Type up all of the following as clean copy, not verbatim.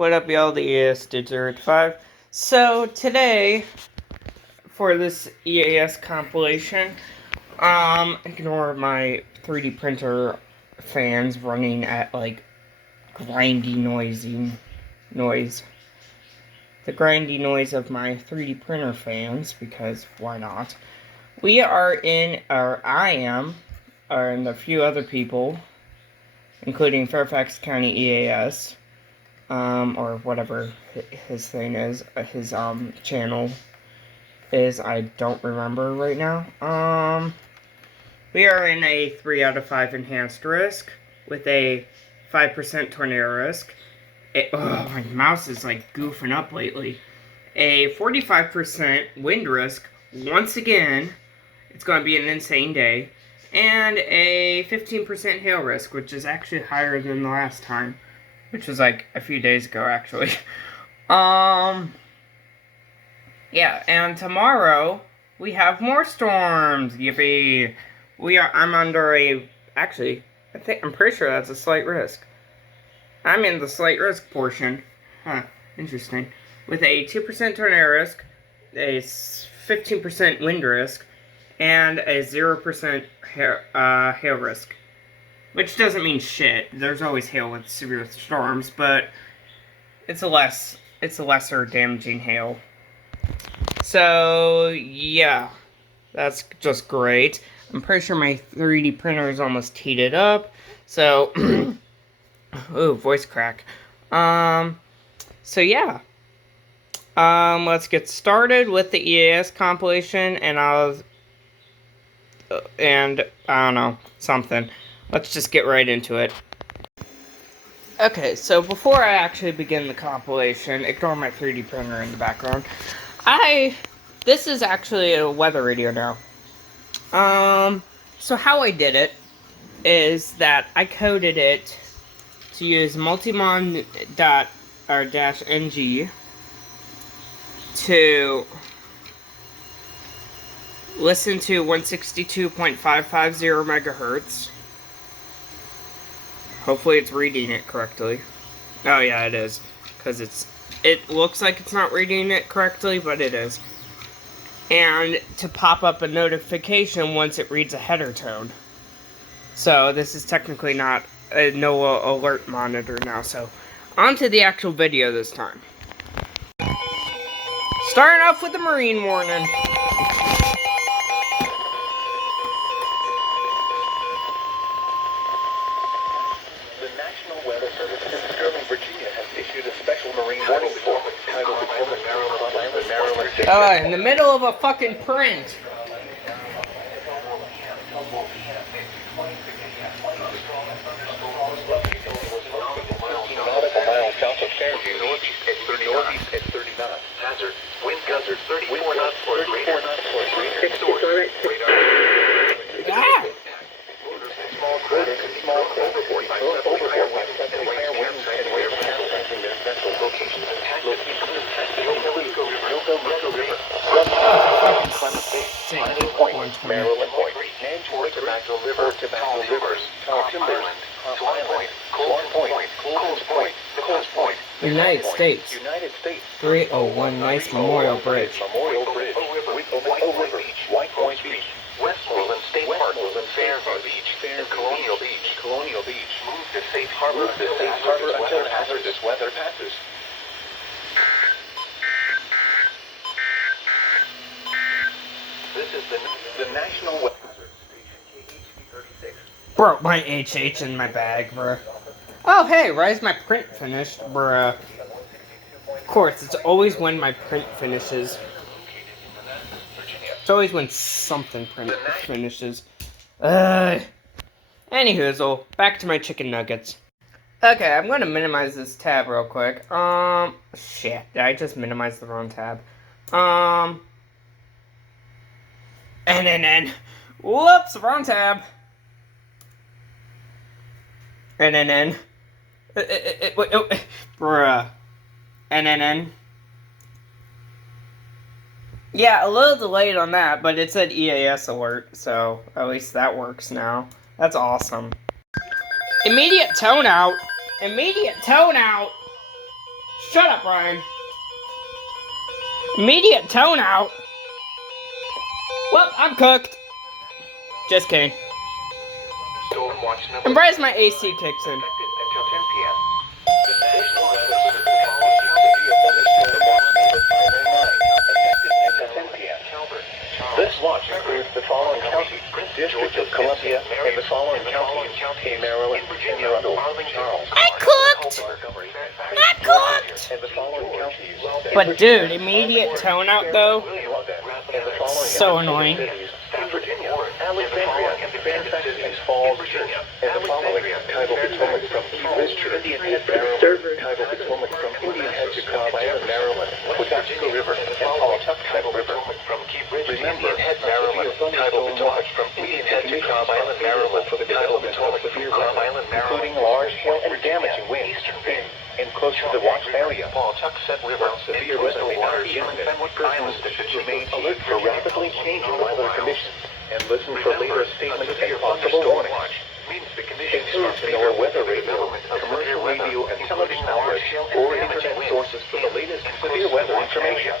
What up, y'all? The EAS did 0 to 5. So, today, for this EAS compilation, ignore my 3D printer fans running at, like, grindy noise. The grindy noise of my 3D printer fans, because why not? We are in, or I am, and a few other people, including Fairfax County EAS, or whatever his thing is, his, channel is, I don't remember right now. We are in a 3 out of 5 enhanced risk, with a 5% tornado risk. My mouse is, like, goofing up lately. A 45% wind risk, once again, it's going to be an insane day, and a 15% hail risk, which is actually higher than the last time. Which was like a few days ago, actually. Yeah, and tomorrow we have more storms. Yippee! I'm under actually, I'm pretty sure that's a slight risk. I'm in the slight risk portion. Huh, interesting. With a 2% tornado risk, a 15% wind risk, and a 0% hail risk. Which doesn't mean shit. There's always hail with severe storms, but it's a lesser damaging hail. So, yeah. That's just great. I'm pretty sure my 3D printer is almost heated up. So, ooh, voice crack. So yeah. Let's get started with the EAS compilation, and I don't know, something. Let's just get right into it. Okay, so before I actually begin the compilation, ignore my 3D printer in the background. This is actually a weather radio now. So how I did it is that I coded it to use multimon -ng to listen to 162.550 megahertz. Hopefully it's reading it correctly. Oh yeah, it is. Because it looks like it's not reading it correctly, but it is. And to pop up a notification once it reads a header tone. So this is technically not a no alert monitor now. So on to the actual video this time. Starting off with the marine warning. In the middle of a fucking print. Hazard, wind gusts are 34 knots for a greater source. Ah! Small overboard by higher winds and where passing their vessel locations attached to the Yoko River. Maryland Point, Nantucket, Tobacco River, Tall Timbers, Swan Point, Coles Point, United States, 301 Nice Memorial Bridge, White Point Beach, Westmoreland State Park, Fairview Beach, and Colonial Beach. Move to safe harbor until hazardous weather passes. This is the National Weather Station, KHC 36. Broke my HH in my bag, bruh. Oh, hey, why is my print finished, bruh? Of course, it's always when my print finishes. It's always when something finishes. Anywho, back to my chicken nuggets. Okay, I'm gonna minimize this tab real quick. Shit, did I just minimize the wrong tab? NNN. Whoops, wrong tab. NNN. Bruh. NNN. Yeah, a little delayed on that, but it said EAS alert, so at least that works now. That's awesome. Immediate tone out. Shut up, Ryan. Immediate tone out. Well, I'm cooked. Just kidding. I'm surprised my AC kicks in. This watch includes the following counties: District of Columbia, and the following counties: Maryland, Virginia, Charles. I cooked! I cooked! And the following counties. But dude, immediate tone out though? So annoying. Virginia, Alexandria, Fairfax, and Falls Church. And the following: Tidal Potomac from Key West to Indian Head, Maryland. Tidal Potomac from Indian Head to Cobb Island, Maryland. Pawtucket River and Pawtucket Tidal River from Key Bridge to Indian Head, Maryland. Tidal Potomac from Indian Head to Cobb Island, Maryland. The Tidal Potomac from Cobb Island, Maryland, including large hail and damaging winds. And close to the watch area, Pawtucket River, severe weather may not be imminent. Persons should remain alert for rapidly changing weather conditions and listen for later statements and possible warnings. Stay tuned to our weather radio, commercial radio, and television outlets, or internet sources for the latest severe weather information.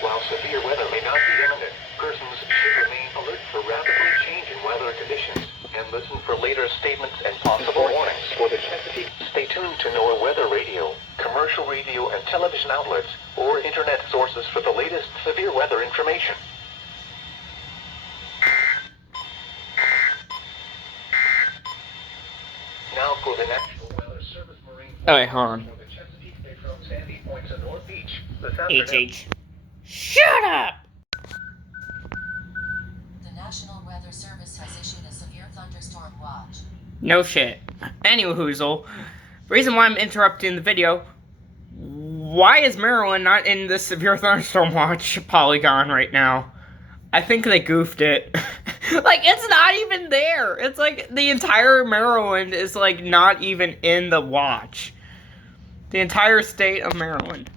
While severe weather may not be imminent, persons should remain alert for rapidly changing weather conditions and listen for later statements and possible warnings for the Chesapeake. Stay tuned to NOAA Weather Radio, commercial radio and television outlets, or internet sources for the latest severe weather information. Now for the National Weather Service Marine. Alright, hold on. For the Chesapeake Bay from Sandy Point to North Beach. This afternoon. HH. Shut up! The National Weather Service has issued a severe thunderstorm watch. No shit. Anywhoozle, the reason why I'm interrupting the video, why is Maryland not in the severe thunderstorm watch polygon right now? I think they goofed it. Like, it's not even there. It's like the entire Maryland is like not even in the watch. The entire state of Maryland.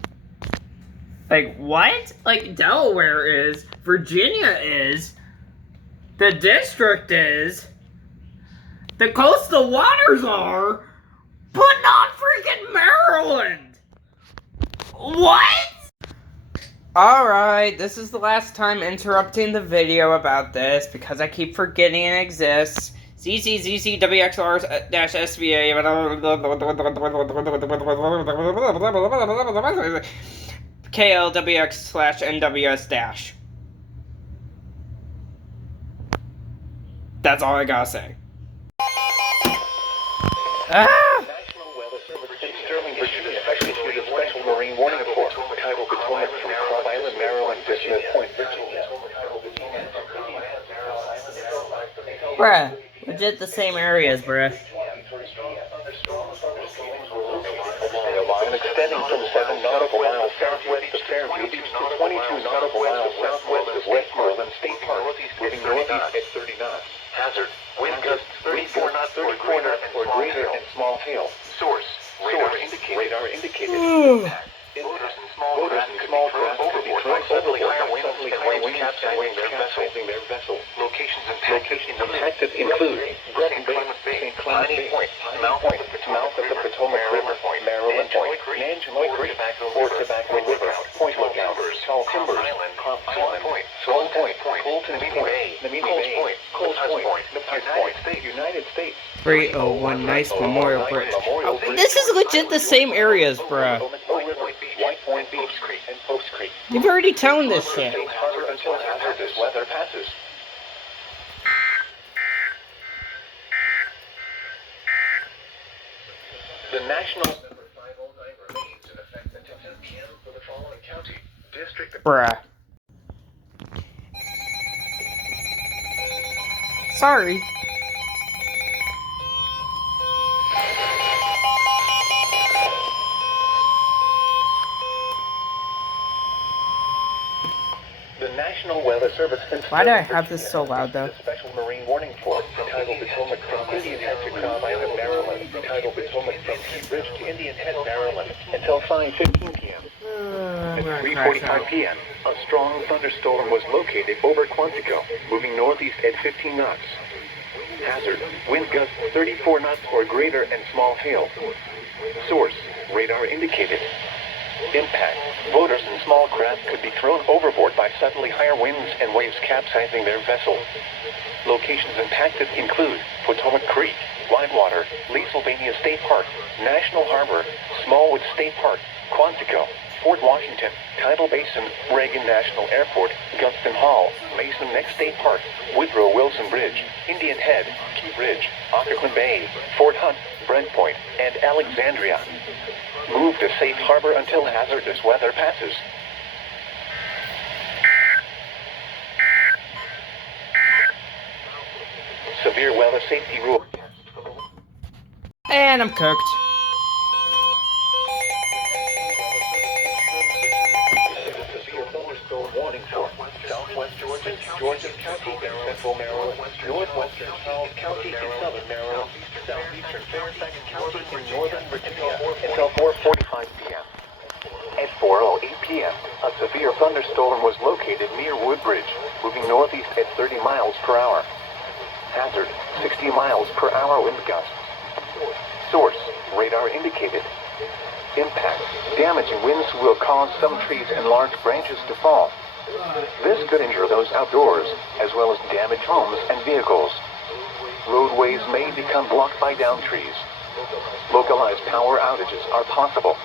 Like, what? Like, Delaware is, Virginia is, the district is, the coastal waters are, but not freaking Maryland! What? Alright, this is the last time interrupting the video about this because I keep forgetting it exists. ZZZZWXR-SVA KLWX/NWS-. That's all I gotta say. National Weather Service in Sterling, Virginia, issued a special marine warning for tidal Potomac from Cobb Island, Maryland to Smith Point, Virginia. Bruh, legit the same areas, bruh. Along a line extending from 7 nautical miles southwest of Fairview to 22 nautical miles southwest of Westmoreland State Park, moving northeast at 30 knots. Hazard: wind gusts 34 knots or greater and small hail. Source: radar indicated. Motors and small craft could be thrown suddenly higher winds and capsizing their vessels. Locations impacted include St. Clement Bay, Piney Point, mouth of the Potomac River, Maryland Point, Nanjemoy Creek, Fort Tobacco River, Point Lookout, Tall Timbers, Cobb Island, Swell Point, Colton Bay, Namini Bay, Coles Point, United States. 301 Nice Memorial Bridge. This is legit the same areas, bruh. White Point Beach Creek and Post Creek. You've already toned this shit. Until hazardous weather passes. The National Number 509 remains in effect until 10 p.m. for the following county, district. Bruh. Sorry. The National Weather Service. Why do I have this so loud, though? Special marine warning for tidal Potomac from Indian Head to Cobb Island, Maryland. Tidal Potomac from Key Bridge to Indian Head, Maryland, until 5:15 p.m. At 3:45 p.m., a strong thunderstorm was located over Quantico, moving northeast at 15 knots. Hazard: wind gusts 34 knots or greater and small hail. Source: radar indicated. Impact. Boaters and small craft could be thrown overboard by suddenly higher winds and waves capsizing their vessel. Locations impacted include Potomac Creek, Widewater, Leesylvania State Park, National Harbor, Smallwood State Park, Quantico, Fort Washington, Tidal Basin, Reagan National Airport, Gunston Hall, Mason Neck State Park, Woodrow Wilson Bridge, Indian Head, Key Bridge, Occoquan Bay, Fort Hunt, Brent Point, and Alexandria. Move to safe harbor until hazardous weather passes. Severe weather safety rule. And I'm cooked. Severe thunderstorm warning for Southwest Georgia, Georgia County, and Central Maryland, Northwestern Charles County, and Southern Maryland, Southeastern Fairfax County, and Northern Virginia until 4:45 p.m. At 4:08 p.m., a severe thunderstorm was located near Woodbridge, moving northeast at 30 miles per hour. Hazard, 60 miles per hour wind gusts. Source, radar indicated. Impact, damaging winds will cause some trees and large branches to fall. This could injure those outdoors, as well as damage homes and vehicles. Roadways may become blocked by downed trees. Localized power outages are possible.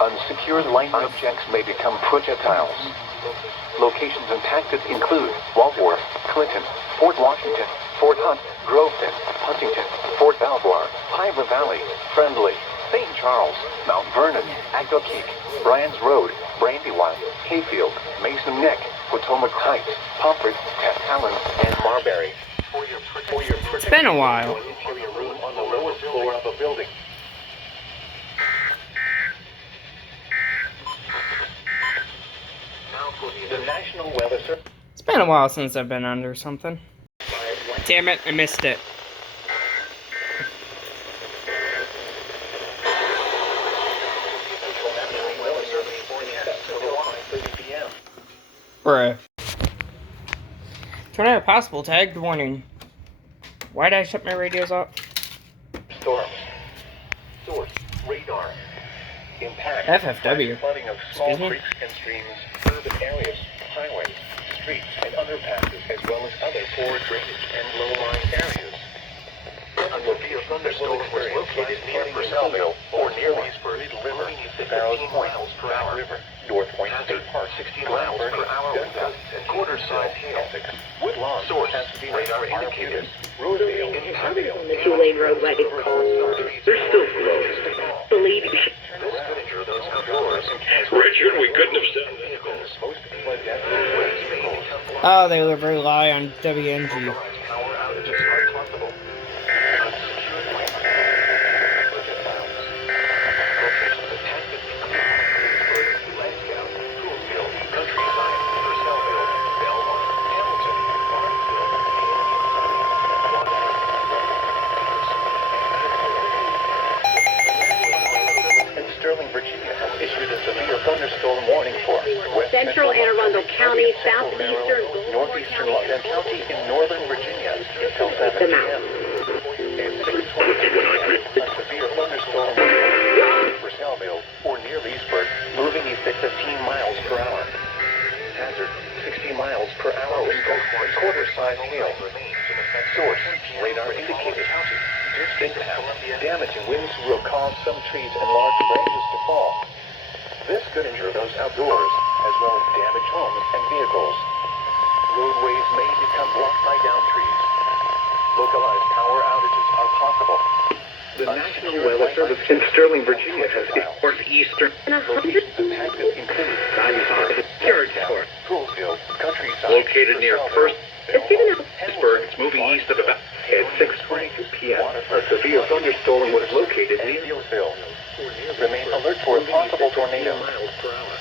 Unsecured light objects may become projectiles. Locations impacted include Walworth, Clinton, Fort Washington, Fort Hunt, Groveton, Huntington, Fort Belvoir, Piva Valley, Friendly, St. Charles, Mount Vernon, Agdokeek, Bryan's Road, Brandywine, Hayfield, Mason Neck, Potomac Heights, Pomfret, Allen, and Marbury. It's been a while. Interior room on the lowest floor of a building. The National Weather Service. It's been a while since I've been under something. Damn it, I missed it. Bruh. Tornado possible, tagged warning. Why did I shut my radios off? Storms. Source, radar. Impact. FFW. Flooding of small Excuse me? creeks and streams, urban areas, highways, streets, and underpasses, as well as other poor drainage and low-lying areas. A severe thunderstorm was located near Purcellville or near Leesburg, River, Barrows Point, Back River, North Point State Park, 60 miles per hour wind gusts, and quarter-size hail. Woodlawn source has radar indicated. Roseville, Imperial, The two-lane roadway. They're still closed. Believe me. Richard, we couldn't have done that. Oh, they rely on WNG. Thunderstorm warning for West Central Anne Arundel County, Central southeastern, Maryland, northeastern London County, and northern Virginia until 7 the p.m. mountains. And 6:20, a severe thunderstorm warning for Purcellville or near Leesburg, moving east at 15 miles per hour. Hazard, 60 miles per hour wind gusts and quarter-size hail. Source, radar indicated. Impact, damaging winds will cause some trees and large branches to fall. This could injure those outdoors, as well as damage homes and vehicles. Roadways may become blocked by downed trees. Localized power outages are possible. The National Weather Service in Sterling, Virginia has northeastern locations impacted include Tarrytown, Poolfield, Countryside, Located near First Pittsburgh. It's moving east of about at 6:22 p.m. A severe thunderstorm was located near Hillsville. Remain alert for a possible tornado.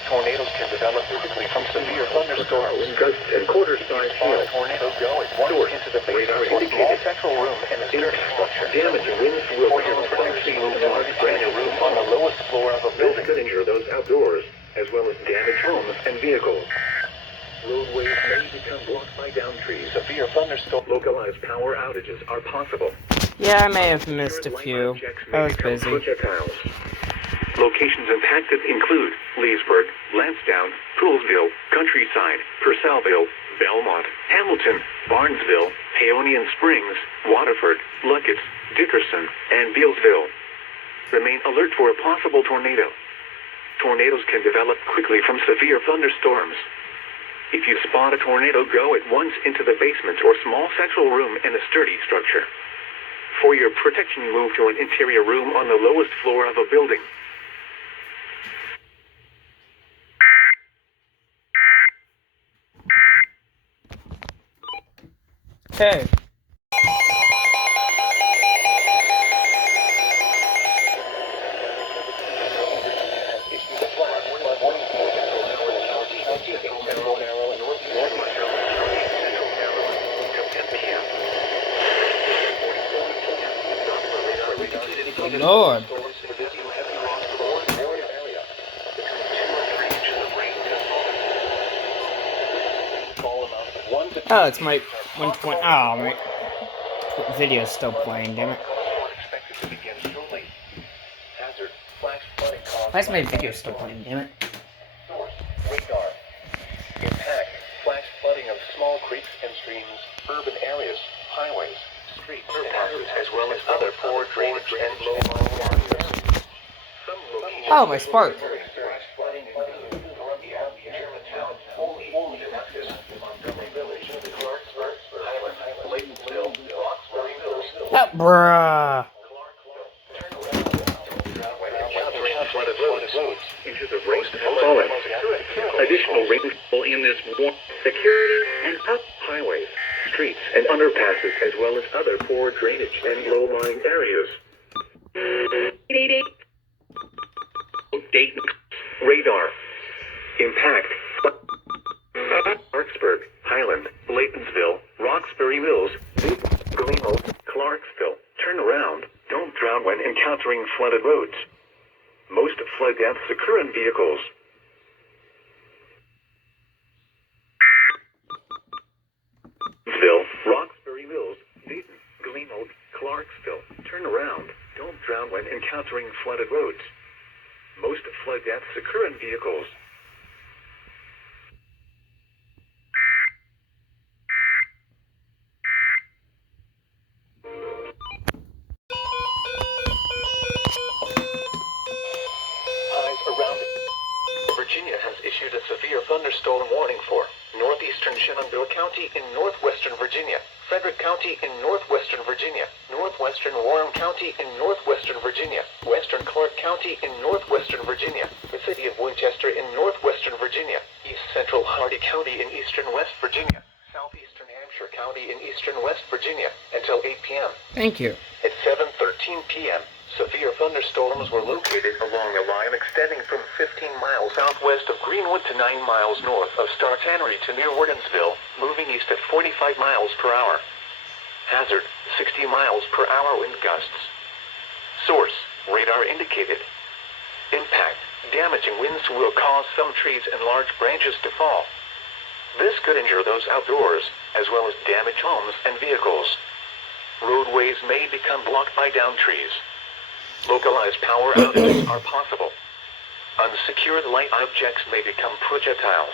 Tornadoes can develop quickly from severe thunderstorms. Gusts and quarter-size hail. Tornadoes go as one into the basement or small central room in a stern structure. Damaging winds will cause protection move to a room on the lowest floor of a building. This could injure those outdoors, as well as damage homes and vehicles. Roadways may become blocked by downed trees. Severe thunderstorm. Localized power outages are possible. Yeah, I may have missed a few. I was busy. Projectiles. Locations impacted include Leesburg, Lansdowne, Poolsville, Countryside, Purcellville, Belmont, Hamilton, Barnesville, Paonian Springs, Waterford, Luckett, Dickerson, and Bealsville. Remain alert for a possible tornado. Tornadoes can develop quickly from severe thunderstorms. If you spot a tornado, go at once into the basement or small central room in a sturdy structure. For your protection, move to an interior room on the lowest floor of a building. Okay. Lord. Oh, it's my 120. Oh, my video's still playing, damn it. Why is my video still playing, damn it? Radar. Impact. Flash flooding of small creeks and streams, urban areas, highways, streets, as well as other poor drainage and low-lying areas. Oh, my spark. Oh, bruh. Inches of rain have fallen. Additional rainfall in this warm security and up highways, streets, and underpasses, as well as other poor drainage and low-lying areas. Dayton radar impact. Clarksburg, Highland, Laytonsville, Roxbury Mills, Gleamo, Clarksville. Turn around. Don't drown when encountering flooded roads. Most flood deaths occur in vehicles. Roxbury Mills, Dayton, Gleamo, Clarksville. Turn around. Don't drown when encountering flooded roads. Most flood deaths occur in vehicles. Highs around Virginia has issued a severe thunderstorm warning for northeastern Shenandoah County in northwestern Virginia, Frederick County in northwestern Virginia, northwestern Warren County in northwestern Virginia, western Clark County in northwestern Virginia, the city of Winchester in northwestern Virginia, east central Hardy County in eastern West Virginia, southeastern Hampshire County in eastern West Virginia, until 8 p.m. Thank you. At 7:13 p.m., severe thunderstorms were located along a line extending from 15 miles southwest of Greenwood to 9 miles north of Star Tannery to near Wardensville, moving east at 45 miles per hour. Hazard, 60 miles per hour wind gusts. Source, radar indicated. Impact, damaging winds will cause some trees and large branches to fall. This could injure those outdoors, as well as damage homes and vehicles. Roadways may become blocked by downed trees. Localized power outages are possible. Unsecured light objects may become projectiles.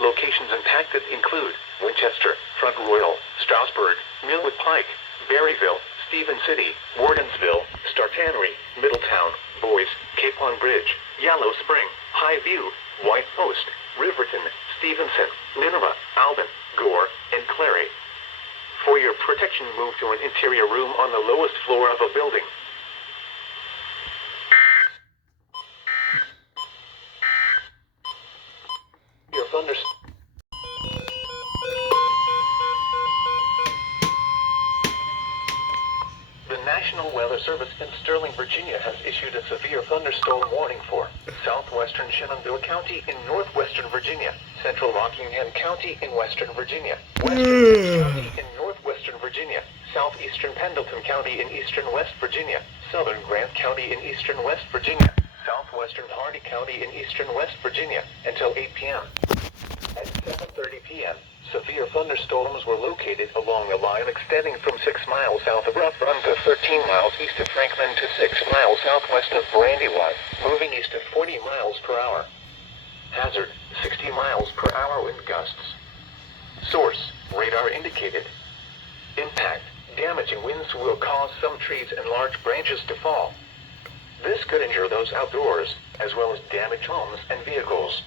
Locations impacted include Winchester, Front Royal, Strasburg, Millwood Pike, Berryville, Stephen City, Wardensville, Star Tannery, Middletown, Boys, Cape Pond Bridge, Yellow Spring, Highview, White Post, Riverton, Stevenson, Nineveh, Alvin, Gore, and Clary. For your protection, move to an interior room on the lowest floor of a building. Your The National Weather Service in Sterling, Virginia has issued a severe thunderstorm warning for southwestern Shenandoah County in northwestern Virginia, central Rockingham County in western Virginia, western County in northwestern Virginia, southeastern Pendleton County in eastern West Virginia, southern Grant County in eastern West Virginia, southwestern Hardy County in eastern West Virginia until 8 p.m. At 7:30 p.m., severe thunderstorms were located along a line extending from 6 miles south of Rough Run to 13 miles east of Franklin to 6 miles southwest of Brandywine, moving east at 40 miles per hour. Hazard, 60 miles per hour wind gusts. Source, radar indicated. Impact, damaging winds will cause some trees and large branches to fall. This could injure those outdoors, as well as damage homes and vehicles.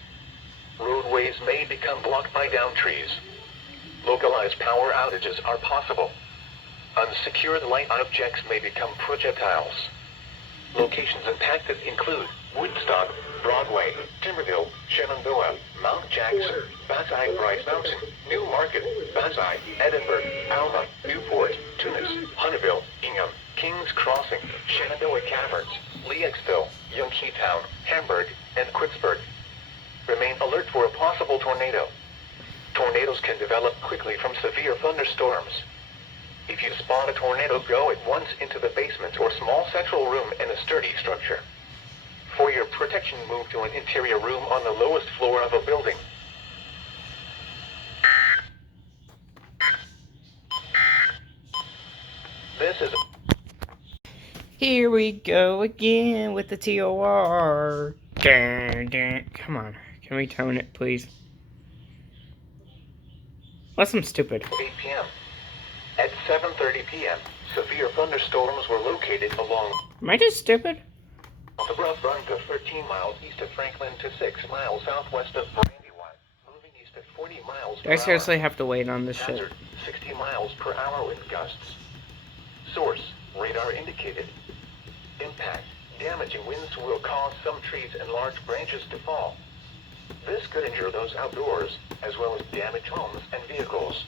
Roadways may become blocked by downed trees. Localized power outages are possible. Unsecured light objects may become projectiles. Locations impacted include Woodstock, Broadway, Timberville, Shenandoah, Mount Jackson, Bazai Bryce Mountain, New Market, Bazai, Edinburgh, Alma, Newport, Tunis, Hunterville, Ingham, Kings Crossing, Shenandoah Caverns, Leexville, Youngstown, Hamburg, and Quicksburg. Remain alert for a possible tornado. Tornadoes can develop quickly from severe thunderstorms. If you spot a tornado, go at once into the basement or small central room in a sturdy structure. For your protection, move to an interior room on the lowest floor of a building. This is Here we go again with the TOR. Dun, dun. Come on, can we tone it, please? Unless I'm stupid. 8 p.m. At 7:30 p.m., severe thunderstorms were located along Am I just stupid? the Rough Run to 13 miles east of Franklin to 6 miles southwest of Brandywine, moving east at 40 miles Do per I hour. seriously have to wait on this shit? Hazard, 60 miles per hour wind gusts. Source, radar indicated. Impact, damaging winds will cause some trees and large branches to fall. This could injure those outdoors, as well as damage homes and vehicles.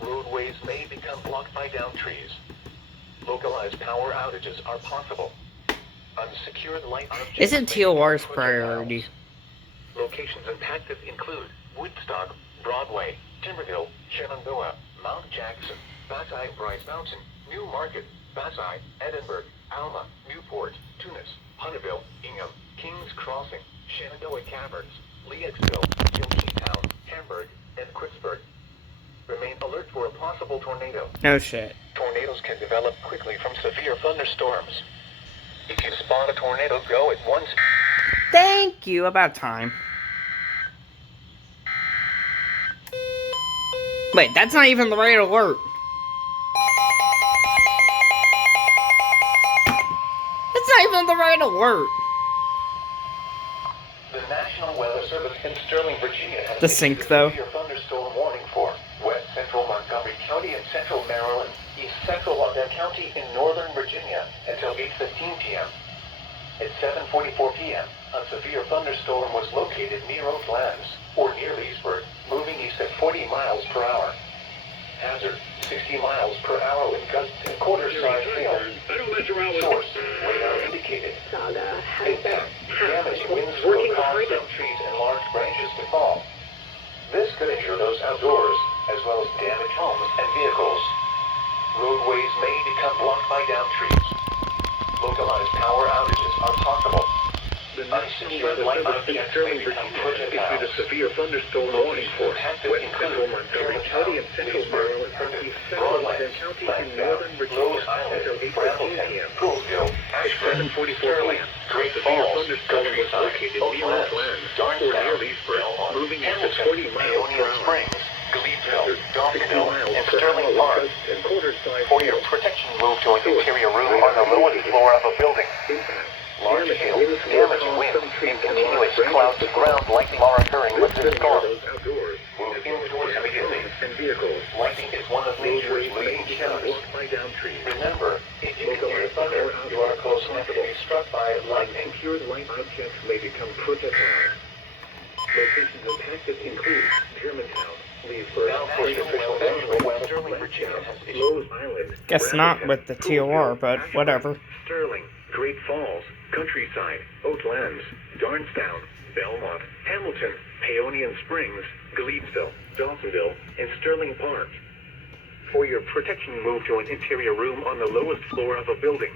Roadways may become blocked by downed trees. Localized power outages are possible. Unsecured light objects Isn't may become TOR's projectiles. priority? Locations impacted include Woodstock, Broadway, Timberville, Shenandoah, Mount Jackson, Bazai Bryce Mountain, New Market, Bazai, Edinburgh, Alma, Newport, Tunis, Hunterville, Ingham, Kings Crossing, Shenandoah Caverns, Leexville, Youngstown, Hamburg, and Quicksburg. Remain alert for a possible tornado. No shit. Tornadoes can develop quickly from severe thunderstorms. If you spot a tornado, go at once. Thank you, about time. Wait, that's not even the right alert. That's not even the right alert. The National Weather Service in Sterling, Virginia has The sync, issued a though. severe thunderstorm warning for west central Montgomery County and central Maryland, east central London County in northern Virginia until 8:15 p.m. At 7:44 p.m., a severe thunderstorm was located near Oaklands, or near Leesburg, moving east at 40 miles per hour. Hazard, 60 miles per hour wind gusts and quarter-size hail. Source, radar indicated. Impact, damaging winds will cause some trees and large branches to fall. This could injure those outdoors, as well as damage homes and vehicles. Roadways may become blocked by downed trees. Localized power outages are possible. The National Weather Service in Sterling, Virginia issued a severe thunderstorm warning for west central Montgomery County and central Maryland, east central London County in northern Virginia until 8:15 p.m. At 7:44 p.m., a severe thunderstorm was located near Oaklands, or near Leesburg, moving east at 40 miles per hour. Gleeville, 60 Dawsonville, miles and per Sterling hour Park. gusts and quarter-size For your protection, move to an interior room on the lowest floor of a building. impact. Large Damaging hail, winds will damaging cause winds, some and trees and continuous large clouds branches to ground lightning are occurring with this storm. those outdoors. Move indoors immediately. And vehicles. Lightning is one of nature's Roadways may leading become killers. blocked by downed trees. Remember, if you can hear thunder, you are close enough to be struck by lightning. Unsecured light objects may become projectiles. Locations impacted include Germantown, Leesburg, Now for your Artificial National National, Weather, Sterling, Virginia has issued Rose Island, Guess not with the TOR, but whatever. Sterling, Great Falls, Countryside, Oaklands, Darnestown, Belmont, Hamilton, Paonian Springs, Gleeville, Dawsonville, and Sterling Park. For your protection, move to an interior room on the lowest floor of a building.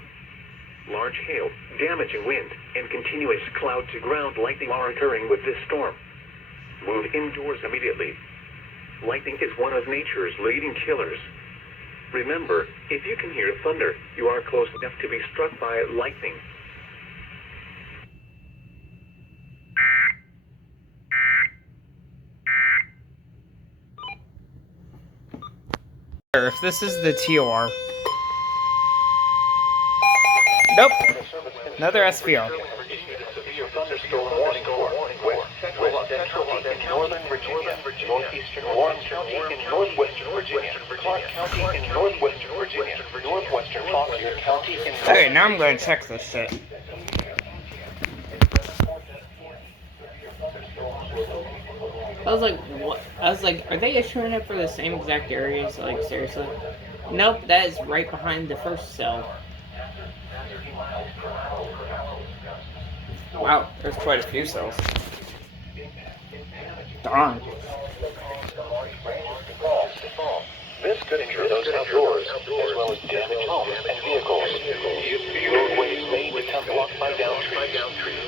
Large hail, damaging wind, and continuous cloud-to-ground lightning are occurring with this storm. Move indoors immediately. Lightning is one of nature's leading killers. Remember, if you can hear thunder, you are close enough to be struck by lightning. If this is the TOR. Nope. Another SVR. Severe thunderstorm warning for west central County in northern Virginia, northeastern Warren County in northwestern Virginia, Clark County in northwestern Virginia, northwestern Foxborough County in Okay, now I'm going to check this shit. I was like, what? I was like, are they issuing it for the same exact areas? Like, seriously? Nope, that is right behind the first cell. Wow, there's quite a few cells. Darn. This could injure those outdoors, as well as damage homes and vehicles. Roadways may become blocked by downed trees.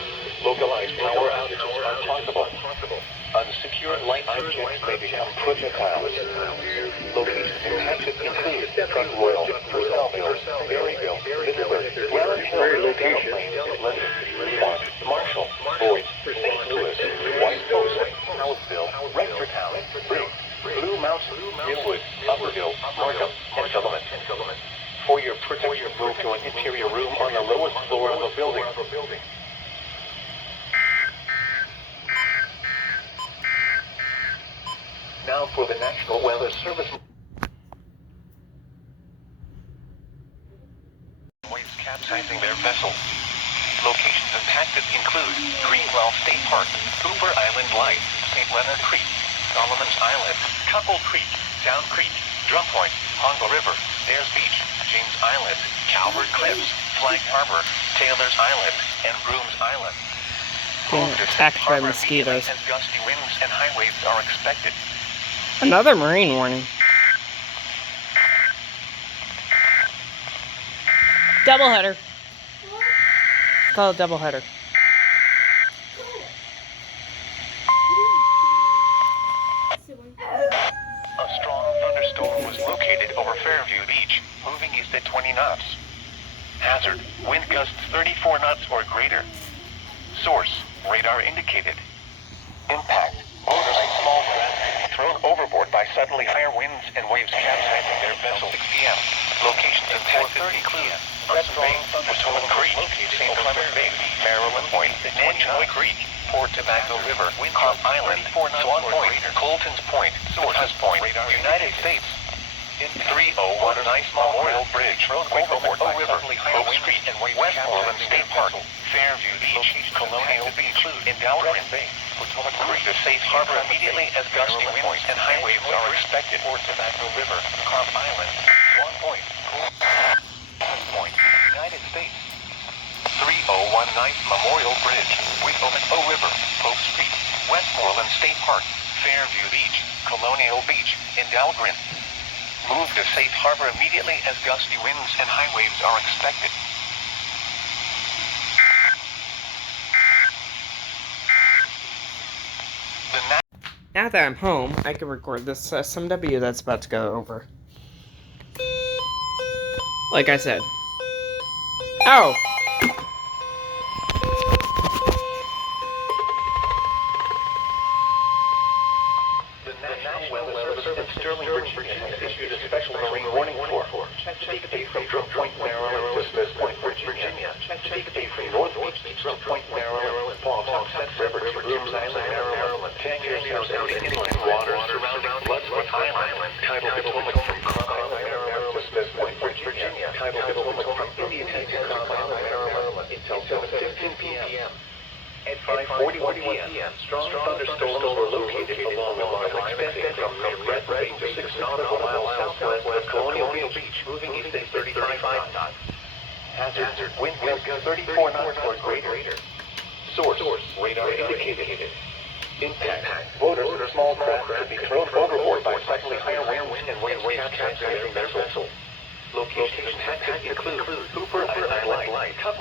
Localized power outages are possible. Unsecured light objects may become projectiles. Locations impacted include Front Royal, Purcellville, Berryville, Middleburg, Round Hill, Delaplane, London, Marshall, Boyd, St. Louis, White Post, Howardville, Rectortown, Briggs, Blue Mountain, Millwood, Upperville, Markham, and Settlement. For your protection, move to an interior room on the lowest floor of the building. Now for the National Weather Service. Waves capsizing their vessel. Locations impacted include Greenwell State Park, Hoover Island Light, St. Leonard Creek, Solomon's Island, Couple Creek, Down Creek, Drum Point, Pongo River, Ayers Beach, James Island, Calvert Cliffs, Flag Harbor, Taylor's Island, and Brooms Island. Being attacked by mosquitoes. And gusty winds and high waves are expected. Another marine warning. Doubleheader. It's called a doubleheader. A strong thunderstorm was located over Fairview Beach, moving east at 20 knots. Hazard, wind gusts 34 knots or greater. Source, radar indicated. Impact, motors and small craft thrown overboard by suddenly higher winds and waves capsizing their vessel. 6 p.m. Locations impacted include Hudson Bay, Potomac Creek, St. Clement Bay, Maryland Point, Nanchoi Creek, Port Tobacco River, Cobb Island, Swan Point, Colton's Point, Sources Point, United States. 301 Nice Memorial Bridge, overboard by suddenly higher Oak Street and Westmoreland State Park, Fairview Beach, Colonial Beach, in Dallas Bay. Move to safe harbor immediately as gusty winds and high waves are expected. Port Tobacco River, Cobb Island, Swan Point, Point, United States. 301 Nice Memorial Bridge, Wicomico River, Oak Street, Westmoreland State Park, Fairview Beach, Colonial Beach, in Dahlgren. Move to safe harbor immediately as gusty winds and high waves are expected. Now that I'm home, I can record this SMW that's about to go over. Like I said. Oh! The National Weather Service in Sterling, Virginia has issued a special marine warning for Chesapeake from Drum Point, Maryland to Smith Point, Virginia. Chesapeake from North Beach, Drum Point, Maryland, Pawtucket River to Brooms Island, Maryland. 10 years out in inland waters surrounding Bloodsworth Island. Tidal Potomac from Cobb Island, Maryland to Smith Point, Virginia. Tidal Potomac from Indian Head to Cobb Island, Maryland until 7:15 p.m. At 5:41 p.m., strong thunderstorms were located along the line extending from Red Bay to 6 nautical miles southwest of Colonial Beach, moving east at 35 knots. Hazard, wind gusts 34 knots or greater. Source, radar indicated. Impact, motors and small craft could be thrown overboard by slightly higher winds and waves capsizing their vessel. Locations impacted include Hoover Island Light, Cup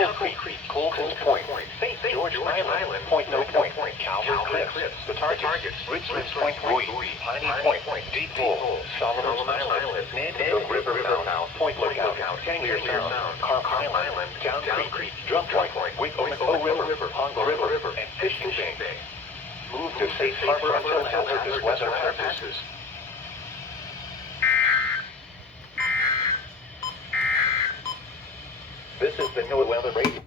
Point Buoy, Piney Point, Deep Bull, Solomon's Island, Nanticoke River Mouth, Point Lookout, Clear Sound, Carp Island, Down Creek, Drum Point, Wicklow River, Pongo River, and Fishing Bay. Move to safe harbor until hazardous weather passes. This is the NOAA weather radio.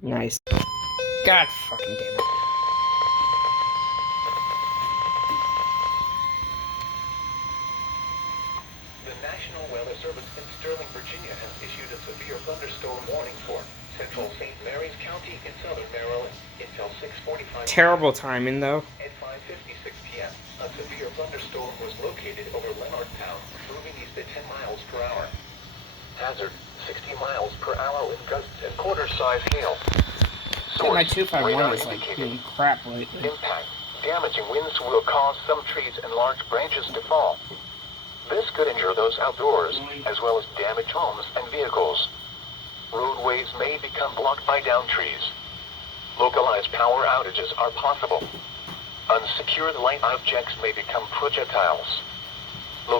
Nice. God fucking damn it. The National Weather Service in Sterling, Virginia has issued a severe thunderstorm warning for central St. Mary's County in southern Maryland until 6:45. Terrible timing, though. At 5:56 p.m., a severe thunderstorm was located over Leonardtown, moving east at 10 miles per hour. Hazard, 60 miles per hour with gusts and quarter-size hail. Yeah, my Source, 251 radar is like indicated. doing crap lately. Impact. Damaging winds will cause some trees and large branches to fall. This could injure those outdoors, as well as damage homes and vehicles. Roadways may become blocked by downed trees. Localized power outages are possible. Unsecured light objects may become projectiles.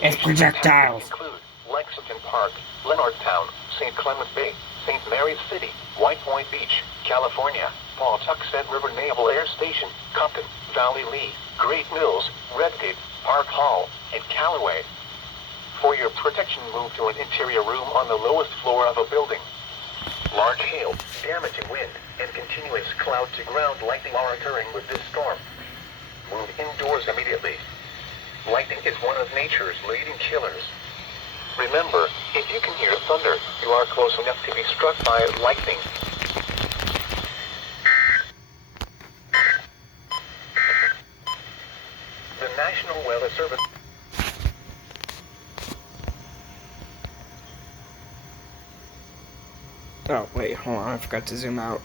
It's projectiles. Include Lexington Park, Leonardtown, St. Clement Bay, St. Mary's City, White Point Beach, California, Pawtuxet River Naval Air Station, Compton, Valley Lee, Great Mills, Redgate, Park Hall, and Callaway. For your protection, move to an interior room on the lowest floor of a building. Large hail, damaging wind, and continuous cloud-to-ground lightning are occurring with this storm. Move indoors immediately. Lightning is one of nature's leading killers. Remember, if you can hear thunder, you are close enough to be struck by lightning. The National Weather Service. Oh, wait, hold on. I forgot to zoom out.